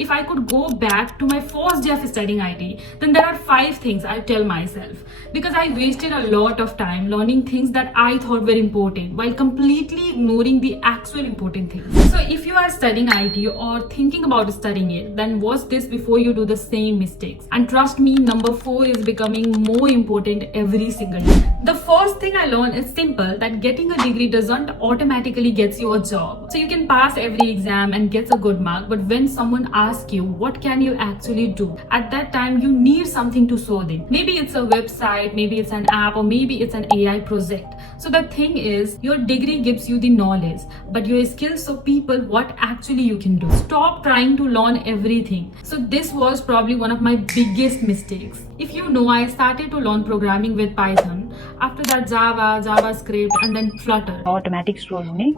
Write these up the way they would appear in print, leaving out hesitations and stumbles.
if I could go back to my first day of studying IT, then there are 5 things I tell myself, because I wasted a lot of time learning things that I thought were important while completely ignoring the actual important things. So if you are studying IT or thinking about studying it, then watch this before you do the same mistakes. And trust me, number 4 is becoming more important every single day. The first thing I learned is simple, that getting a degree doesn't automatically gets you a job. So you can pass every exam and get a good mark, but when someone asks you what can you actually do, at that time you need something to show them. Maybe it's a website, maybe it's an app, or maybe it's an AI project. So the thing is, your degree gives you the knowledge, but your skills show people what actually you can do. Stop trying to learn everything. So this was probably one of my biggest mistakes. If you know, I started to learn programming with Python. After that, Java, JavaScript, and then Flutter. Automatic store hune.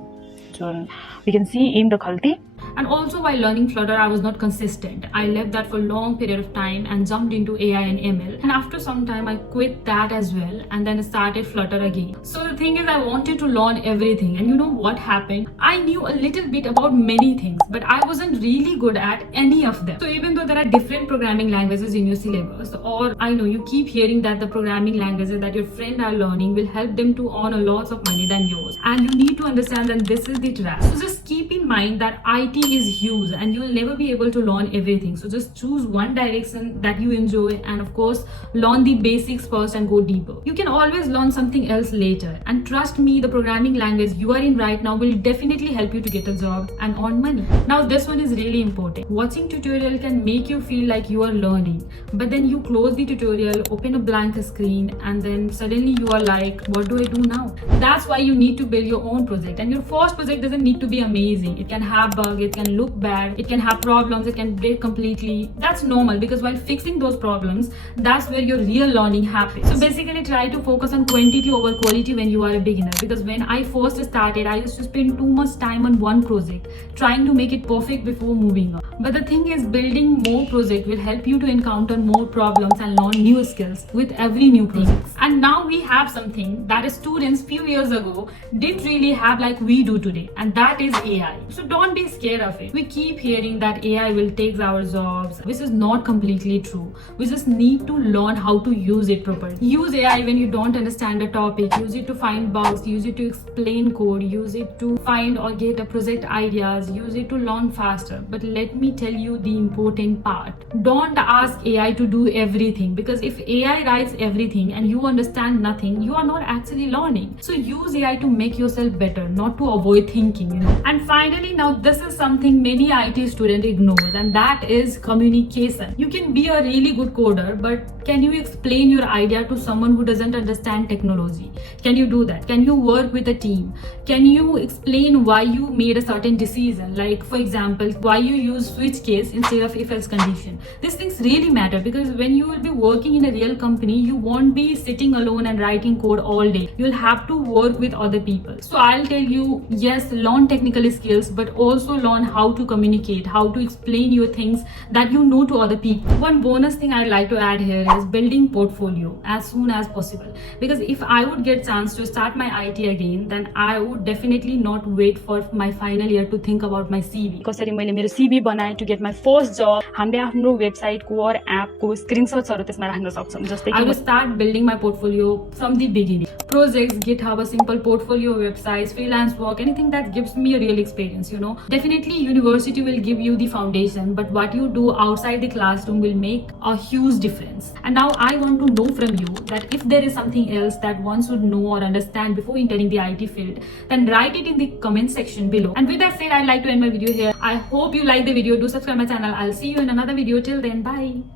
So we can see in the Khalti. And also while learning Flutter, I was not consistent. I left that for a long period of time and jumped into AI and ML. And after some time, I quit that as well and then started Flutter again. So the thing is, I wanted to learn everything. And you know what happened? I knew a little bit about many things, but I wasn't really good at any of them. So even though there are different programming languages in your syllabus, or I know you keep hearing that the programming languages that your friend are learning will help them to earn a lot of money than yours. And you need to understand that this is the trap. So just keep in mind that IT is huge and you'll never be able to learn everything. So just choose one direction that you enjoy, and of course learn the basics first and go deeper. You can always learn something else later, and trust me, the programming language you are in right now will definitely help you to get a job and earn money. Now this one is really important. Watching tutorial can make you feel like you are learning, but then you close the tutorial, open a blank screen, and then suddenly you are like, what do I do now? That's why you need to build your own project. And your first project doesn't need to be amazing. It can have bugs, it can look bad, it can have problems, it can break completely. That's normal, because while fixing those problems, that's where your real learning happens. So basically try to focus on quantity over quality when you are a beginner, because when I first started, I used to spend too much time on one project trying to make it perfect before moving on. But the thing is, building more projects will help you to encounter more problems and learn new skills with every new project. And now we have something that students few years ago didn't really have like we do today, and that is AI. So don't be scared of it. We keep hearing that AI will take our jobs, which is not completely true. We just need to learn how to use it properly. Use AI when you don't understand a topic. Use it to find bugs, use it to explain code, use it to find or get a project ideas, use it to learn faster. But let me tell you the important part. Don't ask AI to do everything, because if AI writes everything and you understand nothing, you are not actually learning. So use AI to make yourself better, not to avoid thinking, And finally, now this is something many IT students ignore, and that is communication. You can be a really good coder, but can you explain your idea to someone who doesn't understand technology? Can you do that? Can you work with a team? Can you explain why you made a certain decision? Like, for example, why you use switch case instead of if-else condition. These things really matter, because when you will be working in a real company, you won't be sitting alone and writing code all day. You'll have to work with other people. So I'll tell you, yes, learn technical skills, but also learn how to communicate, how to explain your things that you know to other people. One bonus thing I'd like to add here is building portfolio as soon as possible, because if I would get chance to start my IT again, then I would definitely not wait for my final year to think about my CV. कसरी मैले मेरो CV बनाए to get my first job. हामीले आफ्नो website को और app को स्क्रिनशटहरु त्यसमा राख्न सक्छौं, जस्तै I will start building my portfolio from the beginning. Projects, GitHub, a simple portfolio, websites, freelance work, anything that gives me a real experience, Definitely university will give you the foundation, but what you do outside the classroom will make a huge difference. And now I want to know from you that if there is something else that one should know or understand before entering the IT field, then write it in the comment section below. And with that said, I'd like to end my video here. I hope you like the video. Do subscribe my channel. I'll see you in another video. Till then, bye.